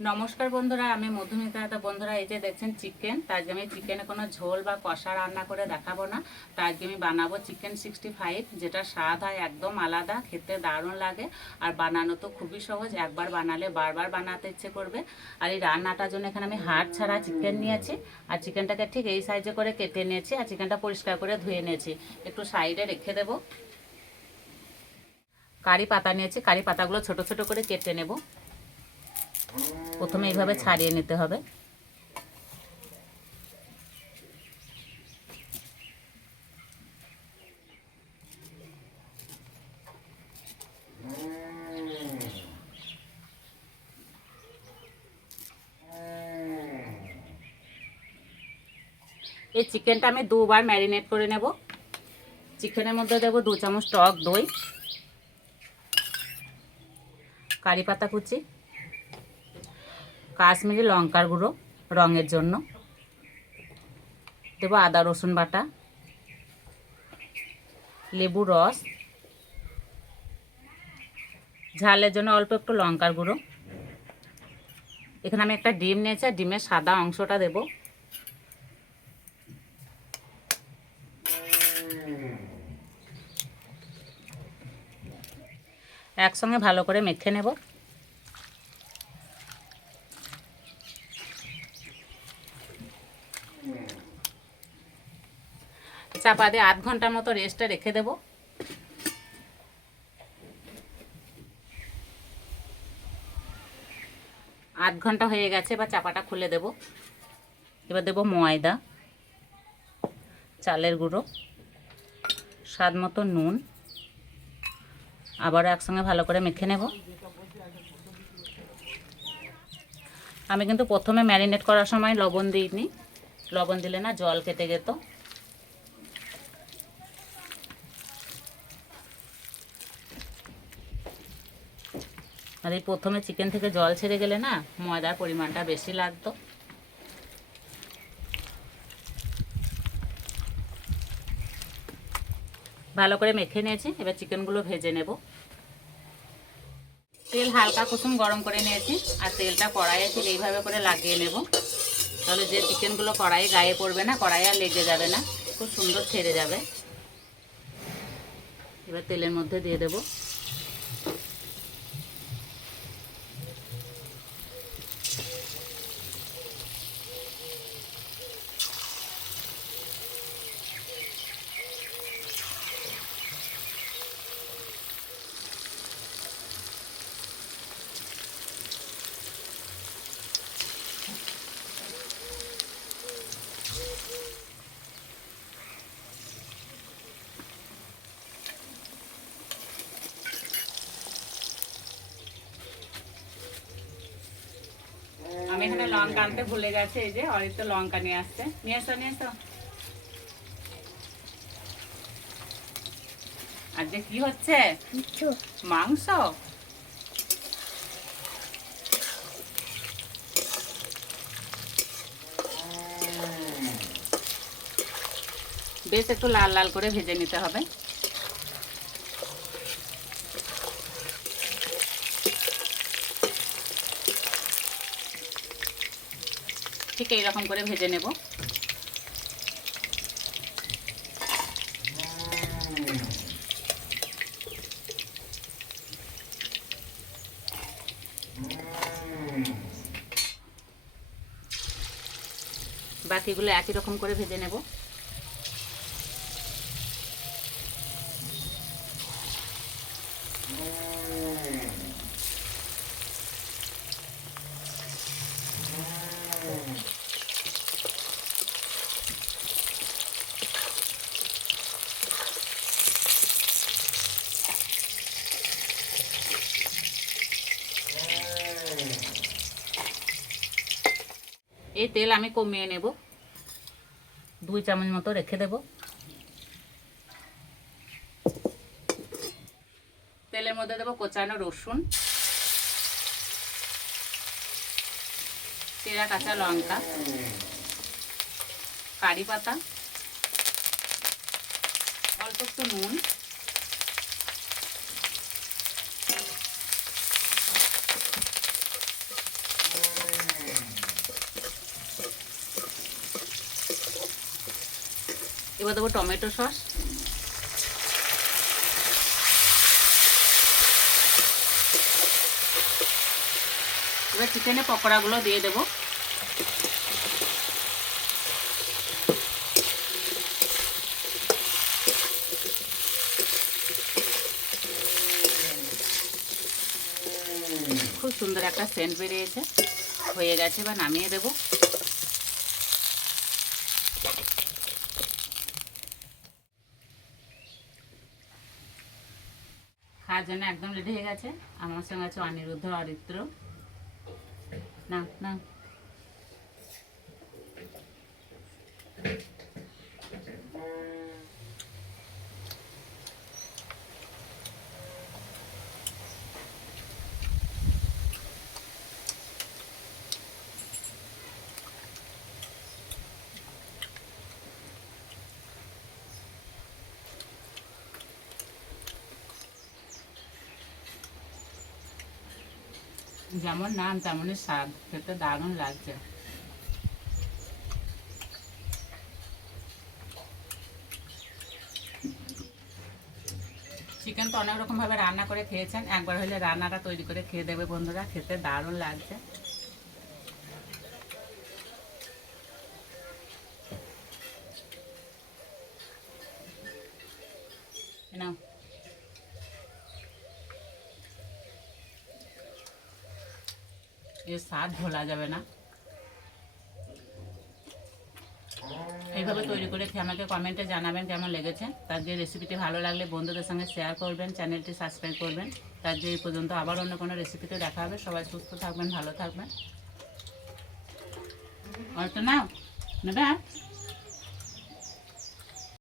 নমস্কার বন্ধুরা, আমি মধুমিতা। তো বন্ধুরা, এই যে দেখছেন চিকেন, তার আজকে আমি চিকেনে কোনো ঝোল বা কষা রান্না করে দেখাবো না। তার আজকে আমি বানাবো চিকেন 65, যেটা স্বাদ হয় একদম আলাদা, খেতে দারুণ লাগে আর বানানো তো খুবই সহজ। একবার বানালে বারবার বানাতে ইচ্ছে করবে। আর এই রান্নাটার জন্য এখানে আমি হাড় ছাড়া চিকেন নিয়েছি আর চিকেনটাকে ঠিক এই সাইজে করে কেটে নিয়েছি আর চিকেনটা পরিষ্কার করে ধুয়ে নিয়েছি। একটু সাইডে রেখে দেবো। কারি পাতা নিয়েছি, কারি পাতাগুলো ছোট ছোট করে কেটে নেব। প্রথমে এইভাবে ছাড়িয়ে নিতে হবে। এই চিকেনটা আমি দুবার ম্যারিনেট করে নেব। চিকেনের মধ্যে দেবো 2 চামচ টক দই, কারি পাতা কুচি, কাশ্মীরি লঙ্কার গুঁড়ো রঙের জন্য, দেবো আদা রসুন বাটা, লেবু রস, ঝালের জন্য অল্প একটু লঙ্কার গুঁড়ো। এখানে আমি একটা ডিম নিয়েছি আর ডিমের সাদা অংশটা দেব। একসঙ্গে ভালো করে মেখে নেব। চাপা দিয়ে 8 ঘন্টার মতো রেস্টে রেখে দেব। আধ ঘন্টা হয়ে গেছে, এবার চাপাটা খুলে দেব। এবার দেব ময়দা, চালের গুঁড়ো, স্বাদ মতো নুন, আবারও একসঙ্গে ভালো করে মেখে নেব। আমি কিন্তু প্রথমে ম্যারিনেট করার সময় লবণ দিইনি, লবণ দিলে না জল কেটে যেত। আর এই প্রথমে চিকেন থেকে জল ছেড়ে গেলে না ময়দার পরিমাণটা বেশি লাগতো। ভালো করে মেখে নিয়েছি, এবার চিকেনগুলো ভেজে নেব। তেল হালকা কুসুম গরম করে নিয়েছি আর তেলটা কড়াইয়ে ঠিক এইভাবে করে লাগিয়ে নেব। তাহলে যে চিকেনগুলো কড়াইয়ে গায়ে পড়বে না, কড়াইয়ে আর লেগে যাবে না, খুব সুন্দর ছেড়ে যাবে। এবার তেলের মধ্যে দিয়ে দেব। আমি এখানে লঙ্কা আনতে ভুলে গেছে, এই যে অরিত্র লঙ্কা নিয়ে আসছে। নিয়ে এসো নিয়ে এসো। আর যে কি হচ্ছে? মাংস। বেশ একটু লাল লাল করে ভেজে নিতে হবে। ঠিক এইরকম করে ভেজে নেব। বাকিগুলো একই রকম করে ভেজে নেব। এই তেল আমি কমিয়ে নেব, 2 চামচ মতো রেখে দেব। তেলের মধ্যে দেবো কোচানো রসুন, চেরা কাঁচা লঙ্কা, কারি পাতা, অল্প একটু নুন, এবার দেবো টমেটো সস, এবার চিকেনের পকোড়াগুলো দিয়ে দেবো। খুব সুন্দর একটা সেন্ট বেরিয়েছে, হয়ে গেছে, এবার নামিয়ে দেবো। খাওয়ার জন্য একদম রেডি হয়ে গেছে। আমার সঙ্গে আছে অনিরুদ্ধ, অরিত্র। না না, যেমন নাম তেমনই স্বাদ, খেতে দারুণ লাগছে। চিকেন তো অনেক রকমভাবে রান্না করে খেয়েছেন, একবার হলে রান্নাটা তৈরি করে খেয়ে দেবে বন্ধুরা, খেতে দারুণ লাগছে। নাও, এর স্বাদ ভোলা যাবে না। এইভাবে তৈরি করে খেয়ে আমাকে কমেন্টে জানাবেন কেমন লেগেছে। তার যে রেসিপিটি ভালো লাগলে বন্ধুদের সঙ্গে শেয়ার করবেন, চ্যানেলটি সাবস্ক্রাইব করবেন। তার যে এই পর্যন্ত আবার অন্য কোনো রেসিপিতে দেখা হবে। সবাই সুস্থ থাকবেন, ভালো থাকবেন। আর তো নাও নেবে।